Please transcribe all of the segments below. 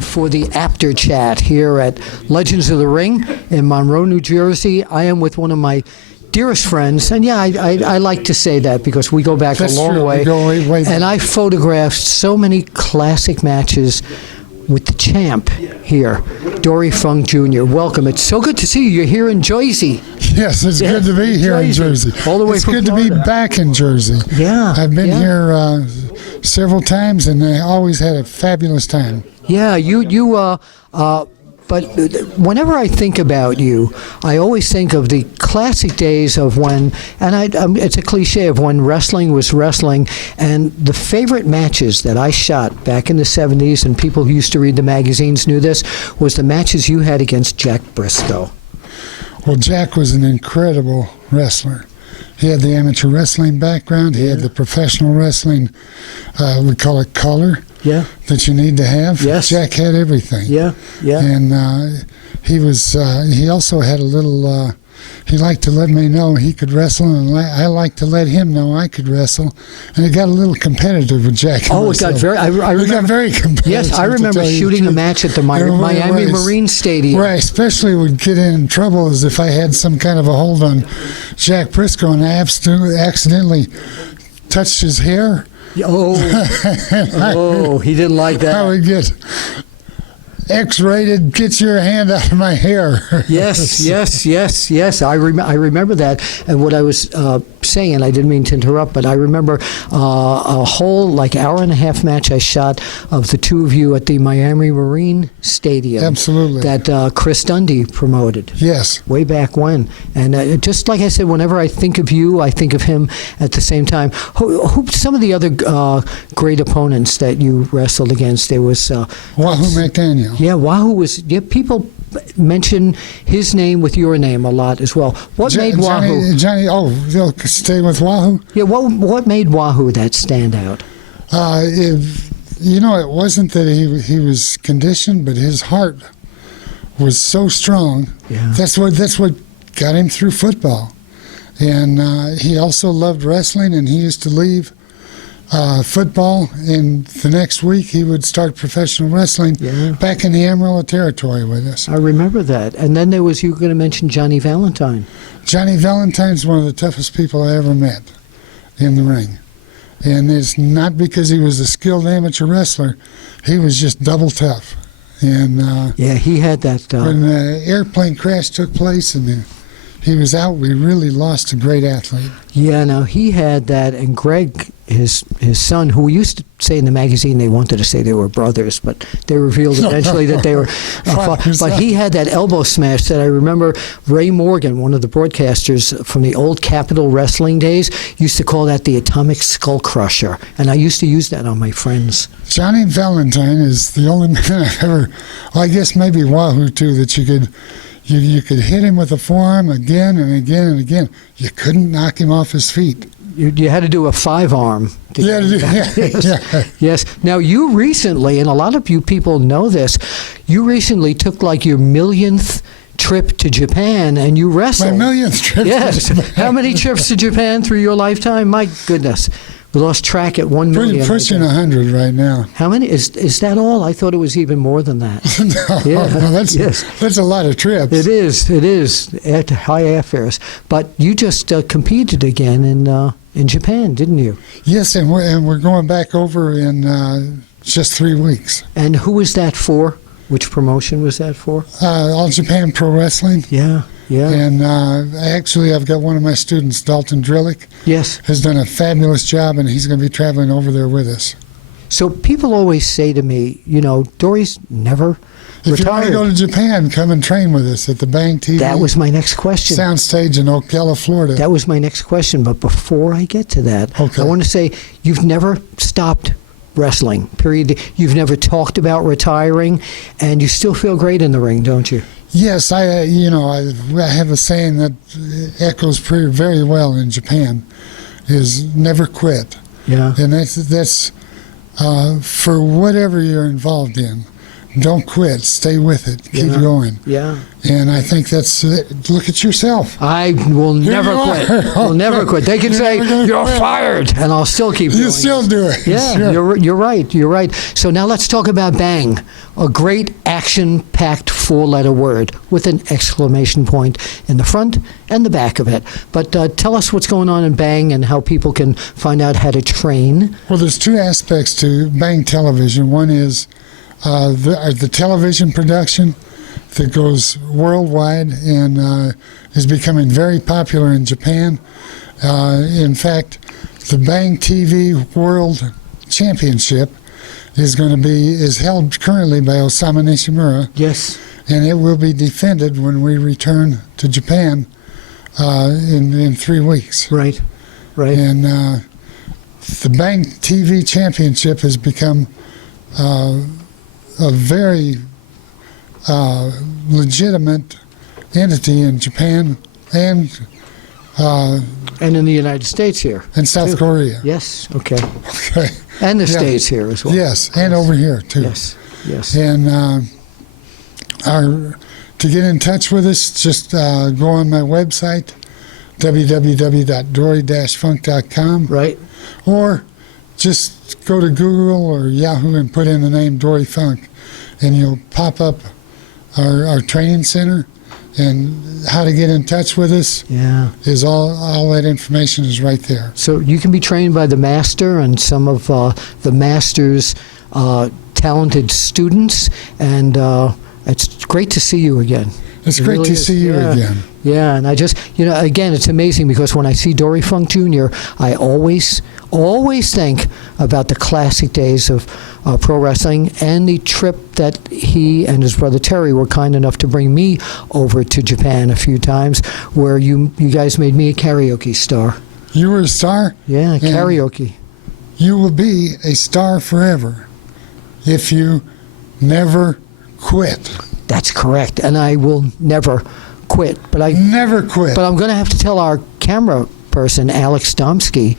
time for the APTER Chat here at Legends of the Ring in Monroe, New Jersey. I am with one of my dearest friends, and yeah, I like to say that because we go back That's a long true. way. We go way back. And I photographed so many classic matches with the champ here, Dory Funk Jr. Welcome. It's so good to see you. You're here in Jersey. Yes, it's good to be here in Jersey. All the way it's from good Florida. to be back in Jersey. Yeah. I've been here several times, and I always had a fabulous time. Yeah, but whenever I think about you, I always think of the classic days of when, and it's a cliche of when wrestling was wrestling, and the favorite matches that I shot back in the 70s, and people who used to read the magazines knew this, was the matches you had against Jack Briscoe. Well, Jack was an incredible wrestler. He had the amateur wrestling background. He had the professional wrestling, we call it color, that you need to have. Yes. Jack had everything. Yeah. And he also had a little, he liked to let me know he could wrestle, and I liked to let him know I could wrestle. And it got a little competitive with Jack and myself. It got very, I remember. It got very competitive. Yes, I remember shooting a match at the Miami Marine Stadium. Where I especially would get in trouble is if I had some kind of a hold on Jack Briscoe and I accidentally touched his hair. Oh, he didn't like that. I would get X-rated, get your hand out of my hair. Yes. I remember that. And what I was saying, and I didn't mean to interrupt, but I remember a whole hour and a half match I shot of the two of you at the Miami Marine Stadium. Absolutely. That Chris Dundee promoted. Yes. Way back when. And just like I said, whenever I think of you, I think of him at the same time. Who some of the other great opponents that you wrestled against? There was Wahoo McDaniel. Yeah, Wahoo was. Yeah, people mention his name with your name a lot as well. What made Wahoo? Johnny. Oh, they'll stay with Wahoo. Yeah, what made Wahoo that stand out? It wasn't that he was conditioned, but his heart was so strong. Yeah. That's what got him through football, and he also loved wrestling. And he used to leave football, and the next week he would start professional wrestling back in the Amarillo territory with us. I remember that. And then you were going to mention Johnny Valentine. Johnny Valentine's one of the toughest people I ever met in the ring. And it's not because he was a skilled amateur wrestler. He was just double tough. And he had that. When the airplane crash took place and he was out, we really lost a great athlete. Yeah, no, he had that. And Greg, his son, who we used to say in the magazine they wanted to say they were brothers, but they revealed eventually that they were but he had that elbow smash that I remember Ray Morgan, one of the broadcasters from the old Capitol Wrestling days, used to call that the atomic skull crusher, and I used to use that on my friends. Johnny Valentine is the only man I've ever, I guess maybe Wahoo too, that you could hit him with a forearm again and again and again. You couldn't knock him off his feet. You had to do a 5-arm. Yes. Now, you recently, and a lot of you people know this, you recently took your millionth trip to Japan, and you wrestled. My millionth trip Yes. to Japan. How many trips to Japan through your lifetime? My goodness. We lost track at 1 million. Pushing 100 right now. How many? Is that all? I thought it was even more than that. That's a lot of trips. It is at high airfares. But you just competed again in Japan, didn't you? Yes, and we're going back over in just 3 weeks. And who was that for? Which promotion was that for? All Japan Pro Wrestling. Yeah. And actually, I've got one of my students, Dalton Drillick. Yes. Has done a fabulous job, and he's going to be traveling over there with us. So people always say to me, Dory's never If retired. you want to go to Japan, come and train with us at the Bang TV. That was my next question. Soundstage in Ocala, Florida. That was my next question. But before I get to that, I want to say you've never stopped wrestling, period. You've never talked about retiring, and you still feel great in the ring, don't you? Yes, I have a saying that echoes very well in Japan, is never quit. Yeah. And that's for whatever you're involved in. don't quit. Stay with it. Keep Yeah. going. Yeah. And I think that's it. Look at yourself. I will never you quit. are. Will never quit. They can You're say, never gonna you're quit." fired, and I'll still keep doing You still it. do it. Yeah, Sure. you're right. You're right. So now let's talk about Bang, a great action-packed four-letter word with an exclamation point in the front and the back of it. But tell us what's going on in Bang and how people can find out how to train. Well, there's two aspects to Bang Television. One is the television production that goes worldwide and is becoming very popular in Japan. In fact, the Bang TV World Championship is held currently by Osamu Nishimura, Yes. and it will be defended when we return to Japan in 3 weeks. Right. Right. And the Bang TV Championship has become a very legitimate entity in Japan and And in the United States here. South too. Korea. Yes. Okay. Okay. And the Yeah. States here as well. Yes, and over here too. Yes. Yes. And to get in touch with us, just go on my website, www.dory-funk.com, Right. or just go to Google or Yahoo and put in the name Dory Funk, and you'll pop up our training center. And how to get in touch with us Yeah. is all that information is right there. So you can be trained by the master and some of the master's talented students, and it's great to see you again. It's It great really to is. see you Yeah. again. Yeah, and I just, again, it's amazing because when I see Dory Funk Jr., I always think about the classic days of pro wrestling and the trip that he and his brother Terry were kind enough to bring me over to Japan a few times, where you guys made me a karaoke star. You were a star. Yeah, karaoke. You will be a star forever if you never quit. That's correct, and I will never quit. Never quit. But I'm going to have to tell our camera person, Alex Domsky.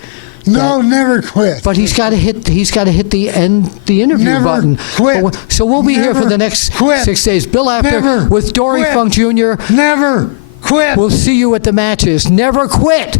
No, never quit. But he's got to hit the interview Never button. quit. So we'll be here for Never the next quit. 6 days. Bill Apter Never with Dory quit. Funk Jr. Never quit. We'll see you at the matches. Never quit.